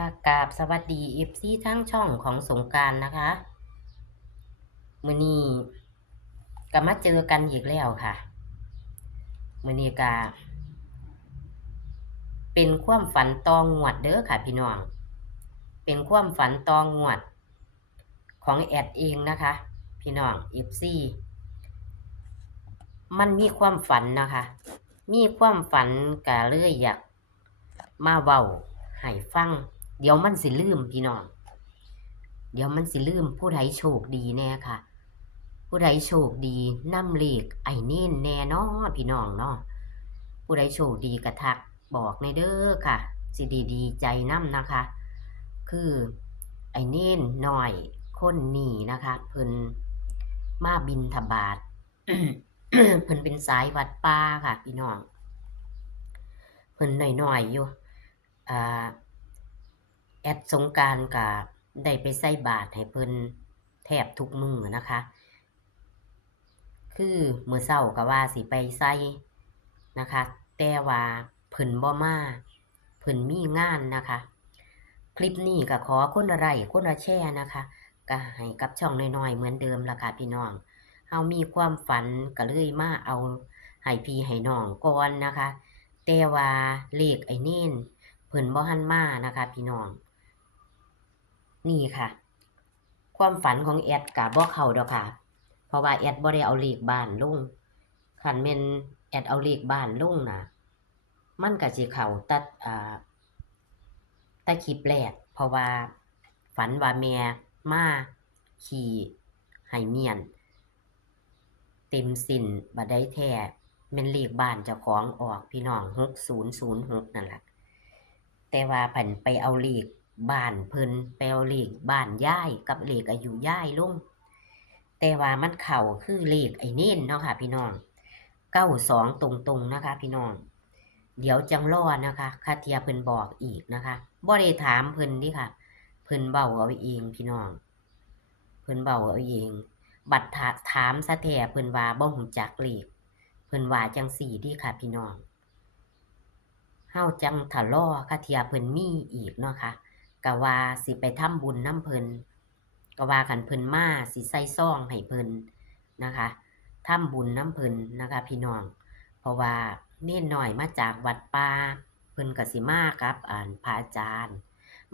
ค่ะกราบสวัสดีเอฟซีทั้งช่องของสงการนะคะ มือนี้ก็มาเจอกันอีกแล้วค่ะ มือนี้ก็เป็นความฝันตองงวดเด้อค่ะพี่น้อง เป็นความฝันตองงวด ของแอดเองนะคะ พี่น้องเอฟซีมันมีความฝันนะคะ มีความฝันก็เลยอยากมาเว้าให้ฟัง เดี๋ยวมันสิลืมพี่น้อง เดี๋ยวมันสิลืมผู้ใดโชคดีแน่ค่ะ ผู้ใดโชคดีนำเลขไอ้เน่นแน่นาะพี่น้องเนาะผู้ใดโชคดีกระทักบอกในเด้อค่ะ สิดีดีใจน้ำนะคะ คือไอ้เน่นหน่อยคนนี้นะคะ เพิ่นมาบินทบาทเพิ่นเป็นสายวัดป่าค่ะ พี่น้อง เพิ่นหน่อยๆอยู่อ่า แอดสงการก็ได้ไปใส่บาตรให้เพิ่นแทบทุกมือนะคะ คือมื้อเช้าก็ว่าสิไปใส่นะคะ แต่ว่าเพิ่นบ่มาเพิ่นมีงานนะคะ คลิปนี้ก็ขอคนละไลค์คนละแชร์นะคะก็ให้กับช่องน้อยๆเหมือนเดิมละค่ะพี่น้องเฮามีความฝันก็เลยมาเอาให้พี่ให้น้องก่อนนะคะ แต่ว่าเลขไอ้เน่นเพิ่นบ่ทันมานะคะ พี่น้อง นี่ค่ะ ความฝันของแอดกับบ่เข้าดอกค่ะ เพราะว่าแอดบ่ได้เอาเลขบ้านลงคันแม่นแอดเอาเลขบ้านลงน่ะมันก็สิเข้าตัดอ่าแตะคลิปแรกเพราะว่าฝันว่าแม่มาขี่ให้เมียน เต็มสินบ่ได้แท้แม่นเลขบ้านเจ้าของออกพี่น้อง6006นั่นแหละแต่ว่าผันไปเอาเลข บ้านเพิ่นไปเอาเลขบ้านยายกับเลขอายุยายลงแต่ว่ามันเข้าคือเลขไอ้เน่นเนาะค่ะ พี่น้อง92ตรงๆนะคะ พี่น้อง เดี๋ยวจังรอนะคะคาเทียเพิ่นบอกอีกนะคะบ่ได้ถามเพิ่นดิค่ะ เพิ่นเว้าเอาเองพี่น้อง เพิ่นเว้าเอาเอง บัดถาถามซะแท้เพิ่นว่าบ่ฮู้จักเลขเพิ่นว่าจังซี่ดิค่ะ พี่น้องเฮาจังทะลาะคาเทียเพิ่นมีอีกเนาะค่ะ ก็ว่าสิไปทำบุญน้ำเพิ่นก็ว่าคันเพิ่นมาสิใส่ซองให้เพิ่นนะคะทำบุญน้ำเพิ่นนะคะ พี่น้อง เพราะว่าเน้นน้อยมาจากวัดป่าเพิ่นก็สิมากับอ่านพระอาจารย์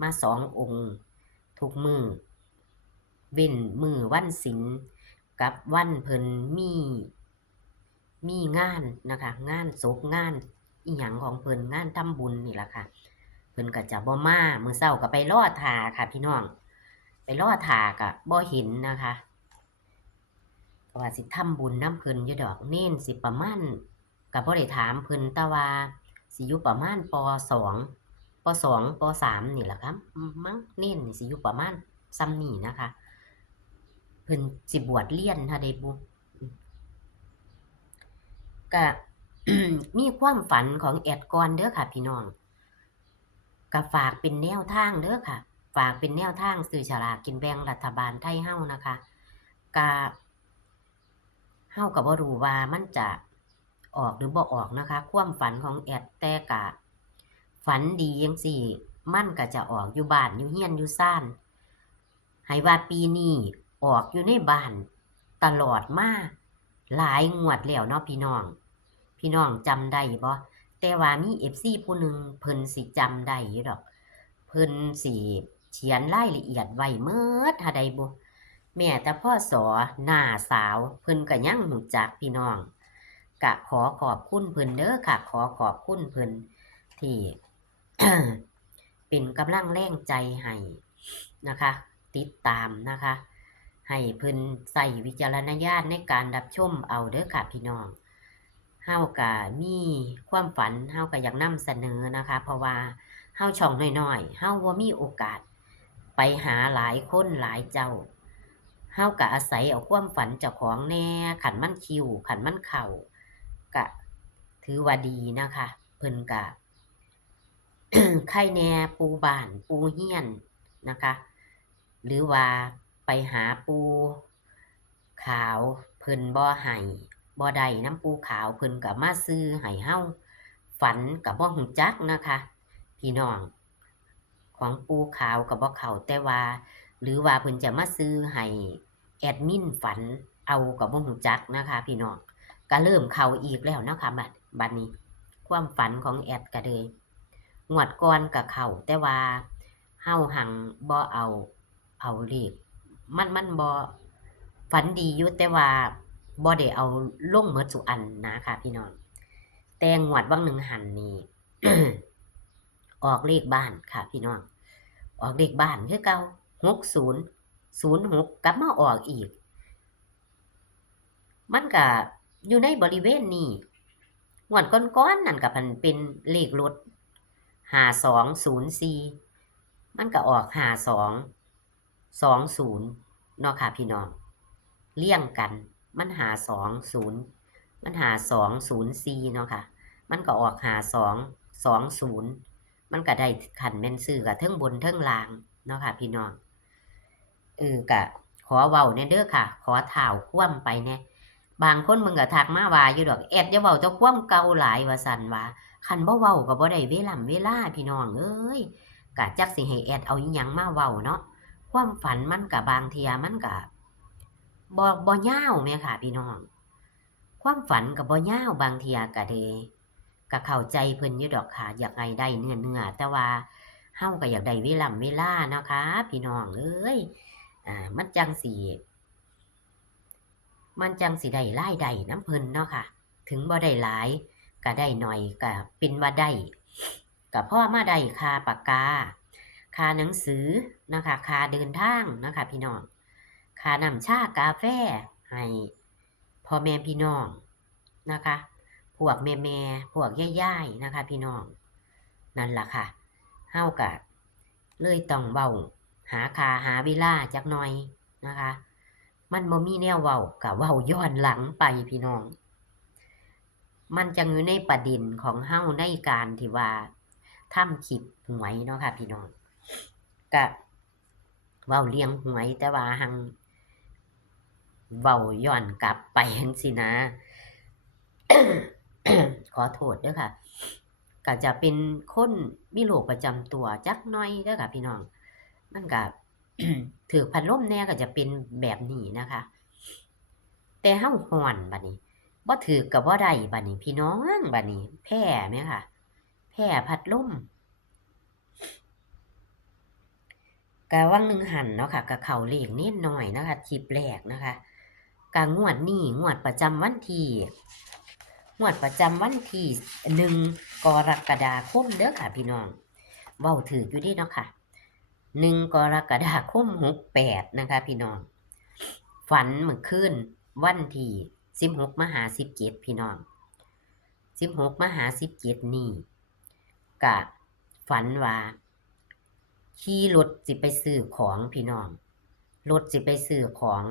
มาสององค์ทุกมือเว้นมือวันศีลกับวันเพิ่นมีมีงานนะคะ งานศพงานอีหยังของเพิ่นงานทำบุญนี่แหละค่ะ เพิ่นก็จะบ่มามื้อเช้าก็ไปรอท่าค่ะ พี่น้อง ไปรอท่าก็บ่เห็นนะคะก็ว่าสิทำบุญนำเพิ่นอยู่ดอกเน้นสิประมาณก็บ่ได้ถามเพิ่นแต่ว่าสิอยู่ประมาณป .2 ป .2 ป .3 นี่ล่ะครับมั้งเน้นนี่สิอยู่ประมาณส่ำนี้นะคะ เพิ่นสิบวชเรียนถ้าได้บุก็มีความฝันของแอดก่อนเด้อค่ะพี่น้อง ก็ฝากเป็นแนวทางเด้อค่ะ ฝากเป็นแนวทางซื้อฉลากกินแบ่งรัฐบาลไทยเฮานะคะก็เฮาก็บ่รู้ว่ามันจะออกหรือบ่ออกนะคะ ความฝันของแอดแต่ก็ฝันดีจังซี่ มั่นก็จะออกอยู่บ้านอยู่เฮียนอยู่ซ่านให้ว่าปีนี้ออกอยู่ในบ้านตลอดมาหลายงวดแล้วเนาะพี่น้อง พี่น้องจำได้บ่ แต่ว่ามี FC ผู้หนึ่งเพิ่นสิจำได้อยู่ดอก เพิ่นสิเขียนรายละเอียดไว้เมิดหาใดบ่แม้แต่พ่อสอหน้าสาว เพิ่นก็ยังหูจักพี่น้องกะขอขอบคุณเพิ่นเด้อค่ะ ขอขอบคุณเพิ่นที่เป็นกำลังแรงใจให้นะคะ ติดตามนะคะ ให้เพิ่นใส่วิจารณญาณในการรับชมเอาเด้อค่ะพี่น้อง เฮาก็มีความฝันเฮาก็อยากนำเสนอนะคะ เพราะว่าเฮาช่องน้อยๆเฮาบ่มีโอกาส ไปหาหลายคนหลายเจ้าเฮาก็อาศัยเอาความฝันเจ้าของแน่ขันมันคิวขันมันเข้าก็ถือว่าดีนะคะ เพิ่นก็ไข่แน่ปูบ้านปูเฮียนนะคะ หรือว่าไปหาปูขาวเพิ่นบ่ให้ บ่ได้น้ำปูขาวเพิ่นก็มาซื้อให้เฮาฝันก็บ่ฮู้จักนะคะ พี่น้อง ของปูขาวกับบ่เข้าแต่ว่า หรือว่าเพิ่นจะมาซื้อให้แอดมินฝันเอากับบ่ฮู้จักนะคะ พี่น้องก็เริ่มเข้าอีกแล้วนะคะบัดบัดนี้ ความฝันของแอดก็เลยงวดก่อนก็เข้าแต่ว่าเฮาหังบ่เอาเอาเลขมันมันบ่ฝันดีอยู่แต่ว่า บ่ได้เอาลงหมดทุกอันนะค่ะ พี่น้อง แต่งวดวังหนึ่งหันนี่ออกเลขบ้านค่ะ พี่น้อง ออกเลขบ้านคือเก่าหกศูนย์ศูนย์หกกลับมาออกอีก มันก็อยู่ในบริเวณนี้งวดก้อนๆนั่นก็พันเป็นเลขรถหาสองศูนย์สี่มันก็ออกหาสองสองศูนย์เนาะค่ะพี่น้อง เลี่ยงกัน มันหาสองศูนย์มันหาสองศูนย์สี่เนาะค่ะ มันก็ออกหาสองสองศูนย์มันก็ได้ขันแม่นซื้อกับเทิงบนเทิงล่างเนาะค่ะ พี่น้องเออกะขอเว้าแน่เด้อค่ะ ขอถ่าวคว่ำไปแน่บางคนมึงก็ทักมาว่าอยู่ดอกแอดอย่าเว้าเจ้าคว่ำเก่าหลายว่าซั่นว่าคันบ่เว้าก็บ่ได้เวลาเวลาพี่น้องเอ้ยกะจักสิให้แอดเอาอีหยังมาเว้าเนาะความฝันมันก็บางเทียมันก็ บ่บ่ยาวแม่ค่ะพี่น้อง ความฝันกับบ่ยาวบางเทียก็เดก็เข้าใจเพิ่นอยู่ดอกค่ะ อยากให้ได้เนื้อเนื้อแต่ว่าเฮาก็อยากได้เวลาเวลาเนาะค่ะพี่น้องเอ้ยอ่ามันจังสิมันจังสิได้รายได้น้ำเพิ่นเนาะค่ะ ถึงบ่ได้หลายก็ได้หน่อยก็เป็นว่าได้ก็พ่อมาได้ค่าปากกาค่าหนังสือนะคะค่าเดินทางนะคะ พี่น้อง ค่าน้ำชากาแฟให้พ่อแม่พี่น้องนะคะ พวกแม่แม่พวกย่ายๆนะคะ พี่น้อง นั่นล่ะค่ะเฮากะเลยต้องเว้าหาคาหาเวลาจักหน่อยนะคะ มันบ่มีแนวเว้ากะเว้าย้อนหลังไปพี่น้อง มันจังอยู่ในประเด็นของเฮาในการที่ว่าทำคลิปหวยเนาะค่ะ พี่น้องกะเว้าเลี้ยงหวยแต่ว่าหัง เว้าย้อนกลับไปจังซี่นะ ขอโทษด้อค่ะก็จะเป็นคนมีโรคประจำตัวจักหน่อยเด้อค่ะ พี่น้อง มันก็ถือพัดลมแน่ก็จะเป็นแบบนี้นะคะ แต่เฮาฮ้อนบัดนี้บ่ถือก็บ่ได้บัดนี้ พี่น้องบัดนี้ แพ้แหมค่ะ แพ้พัดลมก็วังหนึ่งหันเนาะค่ะก็เข้าเลขนิดหน่อยนะคะคลิปแรกนะคะ ก็งวดนี้งวดประจำวันที่งวดประจำวันที่หนึ่งกรกฎาคมเด้อค่ะพี่น้องเว้าถืออยู่ดีเนาะค่ะหนึ่งกรกฎาคมหกแปดนะคะพี่น้อง ฝันเมื่อคืนวันที่สิบหกมหาสิบเจ็ดพี่น้องสิบหกมหาสิบเจ็ดนี่กะฝันว่าขี่รถสิไปซื้อของพี่น้องรถสิไปซื้อของ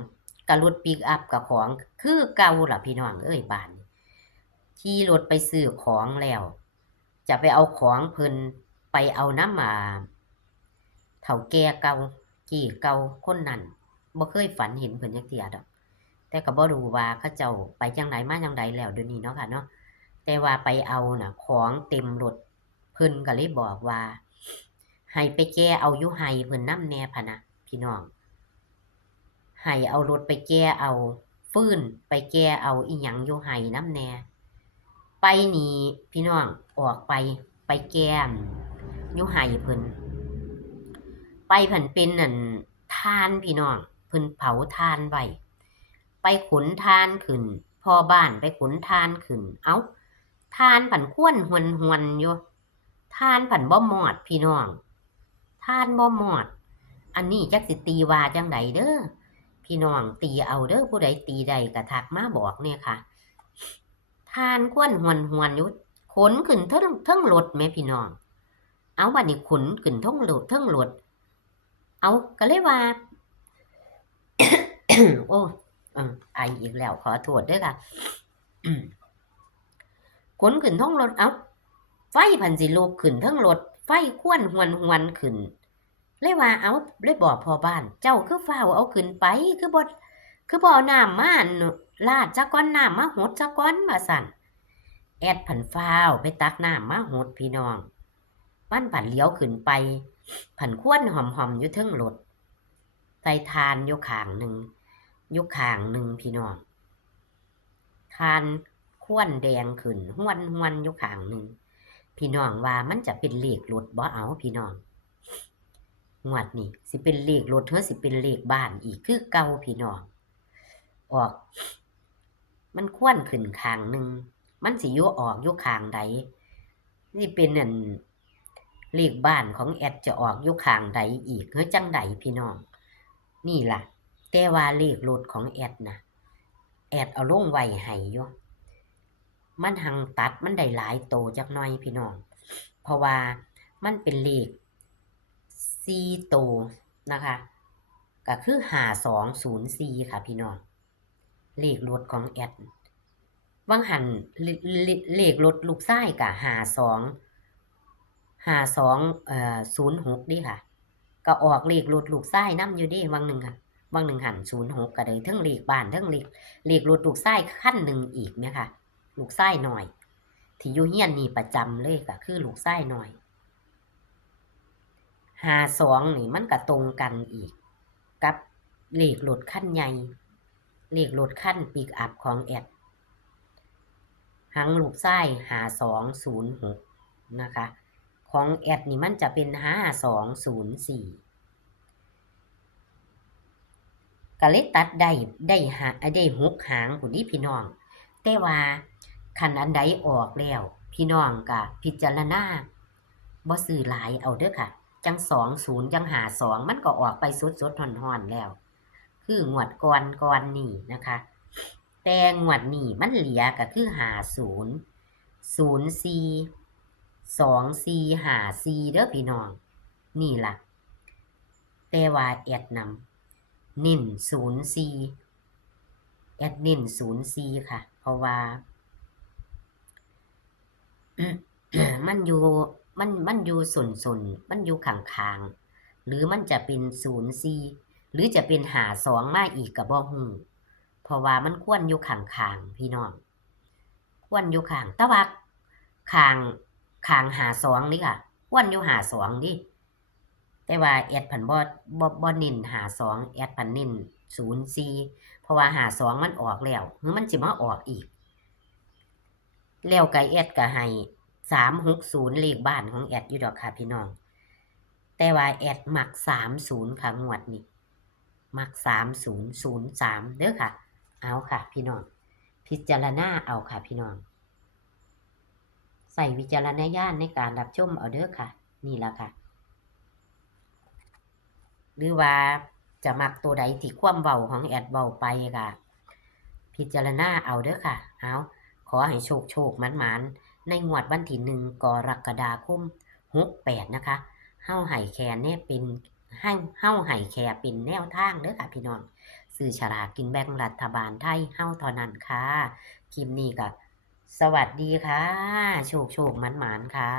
กับรถปิกอัพกับของ คือเก่าล่ะพี่น้องเอ้ยบ้านขี่รถไปซื้อของแล้ว จะไปเอาของเพิ่นไปเอาน้ำมาเฒ่าแก่เก่ากี่เก่าคนนั้นบ่เคยฝันเห็นเพิ่นจักเทียดอก แต่ก็บ่รู้ว่าเขาเจ้าไปจังไดมาจังไดแล้วเดี๋ยวนี้เนาะค่ะเนาะแต่ว่าไปเอาน่ะ ของเต็มรถเพิ่นก็เลยบอกว่าให้ไปแก้เอาอยู่ไห้เพิ่นน้ำแน่พะนะพี่น้อง ให้เอารถไปแก้เอา ฟื้นไปแก้เอาอีหยังอยู่ไห้นำแน่ไปนี่พี่น้องออกไปไปแก้มอยู่ไห้เพิ่นไปเพิ่นเป็นนั่นทานพี่น้องเพิ่นเผาทานไว้ไปขนทานขึ้นพ่อบ้านไปขนทานขึ้น เอ้าทานผันควนหวนหวนอยู่ทานผันบ่หมอดพี่น้องทานบ่หมอด อันนี้จักสิตีว่าจังไดเด้อ พี่น้องตีเอาเด้อผู้ใดตีใดก็ทักมาบอกเนี่ยค่ะ ทานควนหวนหวนอยู่ขนขึ้นเทิงเทิงรถแม่พี่น้อง เอาบัดนี้ขนขึ้นเทิงรถเทิงรถเอาก็เลยว่า โอ้อไออีกแล้วขอโทษเด้วยค่ะขนขึ้นท้องรถเอาไฟพันสิลูกขึ้นทั้งรถไฟควนหวนหวนขึ้น เลยว่าเอาเลยบอกพ่อบ้าน เจ้าคือเฝ้าวเอาขึ้นไปคือบ่คือบ่อน้ำมานลาดจักก้อนน้ำมาหดจักก้อนว่าสั่นแอดผันฟ้าวไปตักน้ำมาหดพี่น้องมันผันเลี้ยวขึ้นไป ผันควนหอมๆอยู่เทิงรถใส่ทานอยู่ข้างหนึ่งอยู่ข้างหนึ่งพี่น้องทานควนแดงขึ้นห้วนห้วนอยู่ข้างหนึ่งพี่น้องว่ามันจะเป็นเลขรถบ่เอาพี่น้อง งวดนี้สิเป็นเลขรถเฮาสิเป็นเลขบ้านอีกคือเก่าพี่น้องออก มันควนขึ้นข้างหนึ่งมันสิยู่ออกยู่ข้างใดนี่เป็นอันเลขบ้านของแอดจะออกยู่ข้างใดอีกเฮ้ยจังใดพี่น้อง นี่ล่ะ แต่ว่าเลขรถของแอดนะแอดเอาลงไว้ให้อยู่มันหังตัดมันได้หลายโตจักหน่อยพี่น้อง เพราะว่ามันเป็นเลข สี่โตนะคะก็คือหาสองศูนย์สี่ค่ะพี่น้องเลขรถของแอดวังหันเลขรถลูกไส้กะหาสองหาสองเอ่อศูนย์หกดิค่ะ ก็ออกเลขรถลูกไส้นํอยู่ดิวังหนึ่งค่ะวังหนึ่งหันศูนย์หกก็ได้เทั้งเลขบ้านทั้งเลขเลขรถลูกไส้ขั้นหนึ่งอีกไหมคะลูกไส้หน่อย ที่อยู่เฮียนนี่ประจำเลยก็คือลูกไส้หน่อย หาสองนี่มันก็ตรงกันอีก กับเลขรถขั้นใหญ่เลขรถขั้นปีกอัพของแอดหังลูกไส้หาสองศูนย์หกนะคะ ของแอดนี่มันจะเป็นห้าสองศูนย์สี่ก็เลยตัดได้ได้หาได้หกหางผู้นี้พี่น้อง แต่ว่าคันอันใดออกแล้ว พี่น้องก็พิจารณาบ่ซื้อหลายเอาเด้อค่ะ จังสองศูนย์จังหาสองมันก็ออกไปสดสดๆห่อนแล้ว คืองวดก่อนก่อนนี่นะคะ แต่งวดนี้มันเหลือก็คือหาศูนย์ศูนย์สี่สองสี่หาสี่เด้อพี่น้อง นี่ล่ะ แต่ว่าแอดนำนิ่นศูนย์สี่แอดนิ่นศูนย์สี่ค่ะ เพราะว่า มันอยู่ มันมันอยู่ส่วนส่วนมันอยู่ข้างคางหรือมันจะเป็นศูนย์สี่หรือจะเป็นหาสองมาอีกกับบ่ฮู้เพราะว่ามันควรอยู่ข้างคางพี่น้อง ควรอยู่ข้างตะวักคางคางหาสองนี่ค่ะ ควรอยู่หาสองดิแต่ว่าแอดผันบ่บ่บ่เน้นหาสองแอดผันน้นศูนย์สี่เพราะว่าหาสองมันออกแล้วหรือมันสิมาออกอีก แล้วไก่แอดก็ให้ สามหกศูนย์เลขบ้านของแอดอยู่ดอกค่ะพี่น้อง แต่ว่าแอดมักสามศูนย์ค่ะงวดนี้มักสามศูนย์ศูนย์สามเด้อค่ะ เอาค่ะ พี่น้อง พิจารณาเอาค่ะพี่น้อง ใส่วิจารณญาณในการรับชมเอาเด้อค่ะ นี่ละค่ะ หรือว่าจะมักตัวใดที่ความเบาของแอดเบาไปค่ะ พิจารณาเอาเด้อค่ะ เอาขอให้โชคโชคมันมัน ในงวดวันที่หนึ่งกรกฎาคมหกแปดนะคะเฮ้าไห่แคร์เนี่ยเป็นให้เฮ้าไห่แคร์เป็นแนวทางเด้อค่ะพี่น้องสื่อฉลากกินแบ่งรัฐบาลไทยเฮ้าทอนันค่ะคลิปนี้กับสวัสดีค่ะ โชคโชคมันหมันค่ะ